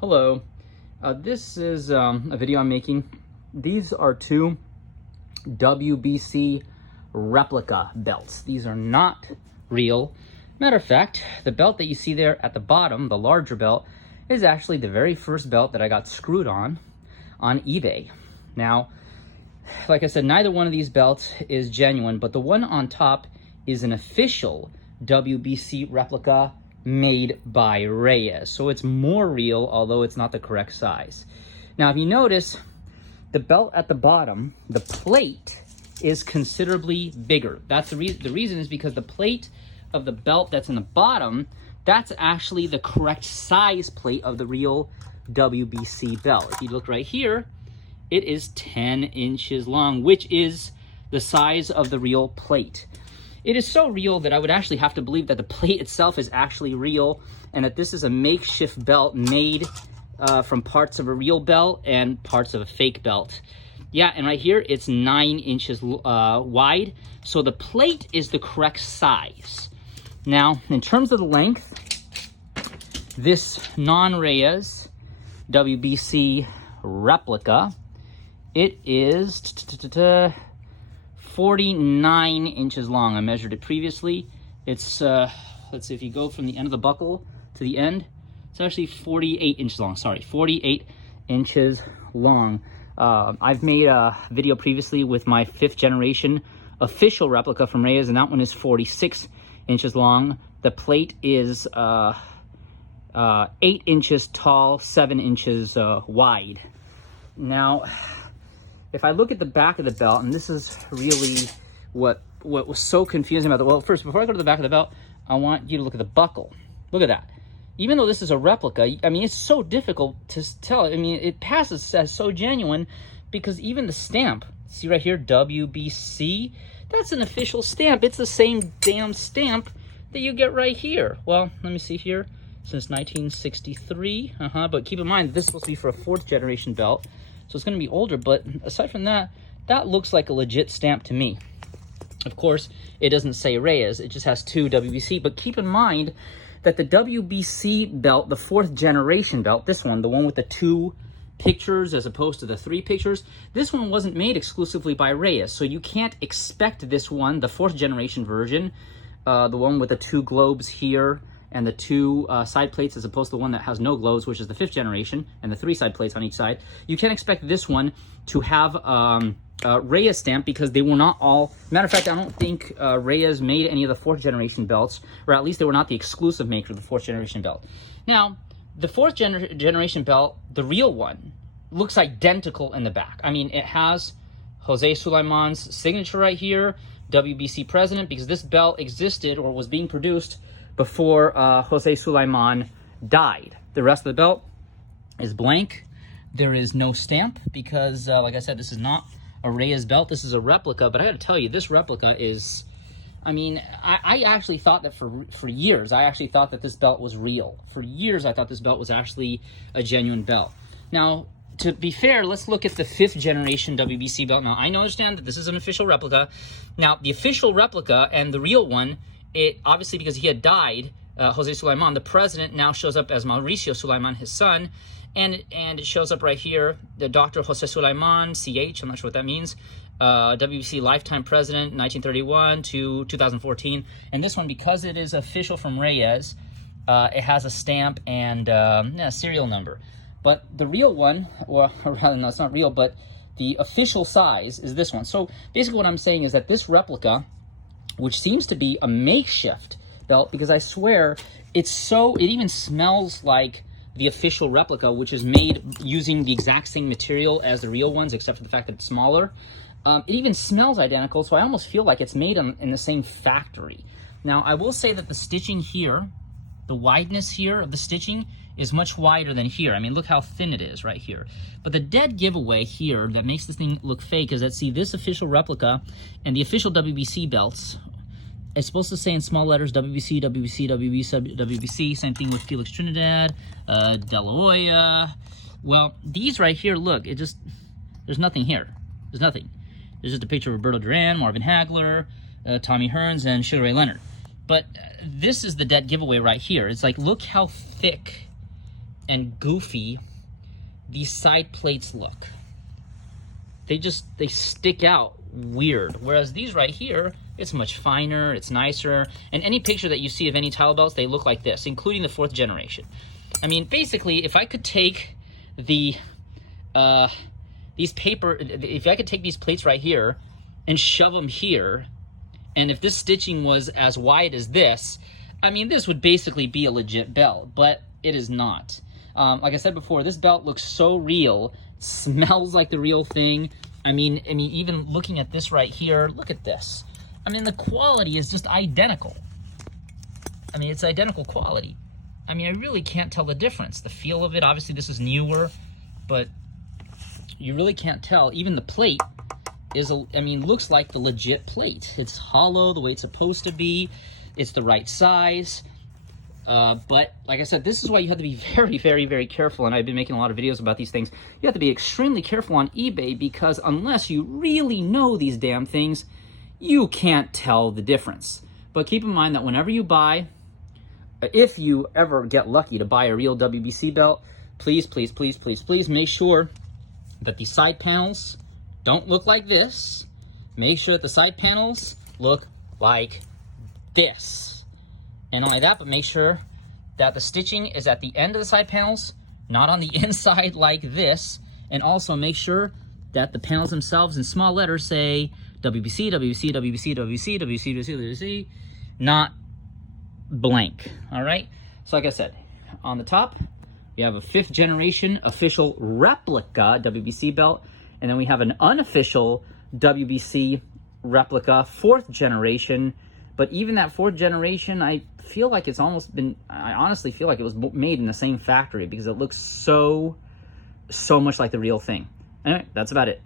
Hello, this is a video I'm making. These are two WBC replica belts. These are not real. Matter of fact, the belt that you see there at the bottom, the larger belt, is actually the very first belt that I got screwed on eBay. Now, like I said, neither one of these belts is genuine, but the one on top is an official WBC replica made by Reyes. So it's more real, although it's not the correct size. Now, if you notice, the belt at the bottom, the plate is considerably bigger. That's the reason is because the plate of the belt that's in the bottom, that's actually the correct size plate of the real WBC belt. If you look right here, it is 10 inches long, which is the size of the real plate. It is so real that I would actually have to believe that the plate itself is actually real and that this is a makeshift belt made from parts of a real belt and parts of a fake belt. Yeah, and right here, it's 9 inches wide, so the plate is the correct size. Now, in terms of the length, this non-Reyes WBC replica, it is 49 inches long. I measured it previously. It's, let's see, if you go from the end of the buckle to the end, it's actually 48 inches long. Sorry, 48 inches long. I've made a video previously with my 5th generation official replica from Reyes, and that one is 46 inches long. The plate is 8 inches tall, 7 inches wide. Now, if I look at the back of the belt, and this is really what was so confusing about the, well, first, before I go to the back of the belt, I want you to look at the buckle. Look at that. Even though this is a replica, I mean, it's so difficult to tell. I mean, it passes as so genuine because even the stamp, see right here, WBC, that's an official stamp. It's the same damn stamp that you get right here. Well, let me see here, since 1963, but keep in mind, this is supposed to be for a 4th generation belt. So it's going to be older, but aside from that, that looks like a legit stamp to me. Of course, it doesn't say Reyes, it just has 2 WBC, but keep in mind that the WBC belt, the 4th generation belt, this one, the one with the 2 pictures as opposed to the 3 pictures, this one wasn't made exclusively by Reyes, so you can't expect this one, the 4th generation version, the one with the 2 globes here, and the 2 side plates as opposed to the one that has no globes, which is the 5th generation, and the 3 side plates on each side. You can't expect this one to have Reyes stamp because they were not all, matter of fact, I don't think Reyes made any of the 4th generation belts, or at least they were not the exclusive maker of the 4th generation belt. Now, the 4th generation belt, the real one, looks identical in the back. I mean, it has Jose Sulaiman's signature right here, WBC president, because this belt existed or was being produced before Jose Sulaiman died. The rest of the belt is blank. There is no stamp because, like I said, this is not a Reyes belt. This is a replica, but I gotta tell you, this replica is, I mean, I actually thought that for years, I actually thought that this belt was real. For years, I thought this belt was actually a genuine belt. Now, to be fair, let's look at the 5th generation WBC belt. Now, I understand that this is an official replica. Now, the official replica and the real one, it obviously, because he had died, Jose Sulaiman, the president, now shows up as Mauricio Sulaiman, his son, and it shows up right here, the Dr. Jose Sulaiman, CH, I'm not sure what that means, WBC lifetime president, 1931 to 2014. And this one, because it is official from Reyes, it has a stamp and a serial number. But the real one, or rather, no, it's not real, but the official size is this one. So basically what I'm saying is that this replica, which seems to be a makeshift belt, because I swear it even smells like the official replica, which is made using the exact same material as the real ones, except for the fact that it's smaller. It even smells identical, so I almost feel like it's made in the same factory. Now, I will say that the stitching here, the wideness here of the stitching is much wider than here. I mean, look how thin it is right here. But the dead giveaway here that makes this thing look fake is that, see, this official replica and the official WBC belts, it's supposed to say in small letters WBC, WBC, WBC, WBC. Same thing with Felix Trinidad, De La Hoya. Well, these right here, look, there's nothing here. There's nothing. There's just a picture of Roberto Duran, Marvin Hagler, Tommy Hearns, and Sugar Ray Leonard. But this is the dead giveaway right here. It's like, look how thick and goofy these side plates look. They stick out weird. Whereas these right here, it's much finer, it's nicer. And any picture that you see of any title belts, they look like this, including the 4th generation. I mean, basically, if I could take if I could take these plates right here and shove them here, and if this stitching was as wide as this, I mean, this would basically be a legit belt, but it is not. Like I said before, this belt looks so real, smells like the real thing. I mean, even looking at this right here, look at this. I mean, the quality is just identical. I mean, it's identical quality. I mean, I really can't tell the difference. The feel of it, obviously this is newer, but you really can't tell. Even the plate is, looks like the legit plate. It's hollow the way it's supposed to be. It's the right size. But like I said, this is why you have to be very, very, very careful. And I've been making a lot of videos about these things. You have to be extremely careful on eBay, because unless you really know these damn things, you can't tell the difference. But keep in mind that whenever you buy, if you ever get lucky to buy a real WBC belt, please, please, please, please, please make sure that the side panels don't look like this. Make sure that the side panels look like this. And not only that, but make sure that the stitching is at the end of the side panels, not on the inside like this. And also make sure that the panels themselves in small letters say WBC, WBC, WBC, WBC, WBC, WBC, WBC, not blank. All right? So like I said, on the top, we have a 5th generation official replica WBC belt, and then we have an unofficial WBC replica 4th generation. But even that 4th generation, I feel like it's almost been, I honestly feel like it was made in the same factory, because it looks so much like the real thing. Anyway, that's about it.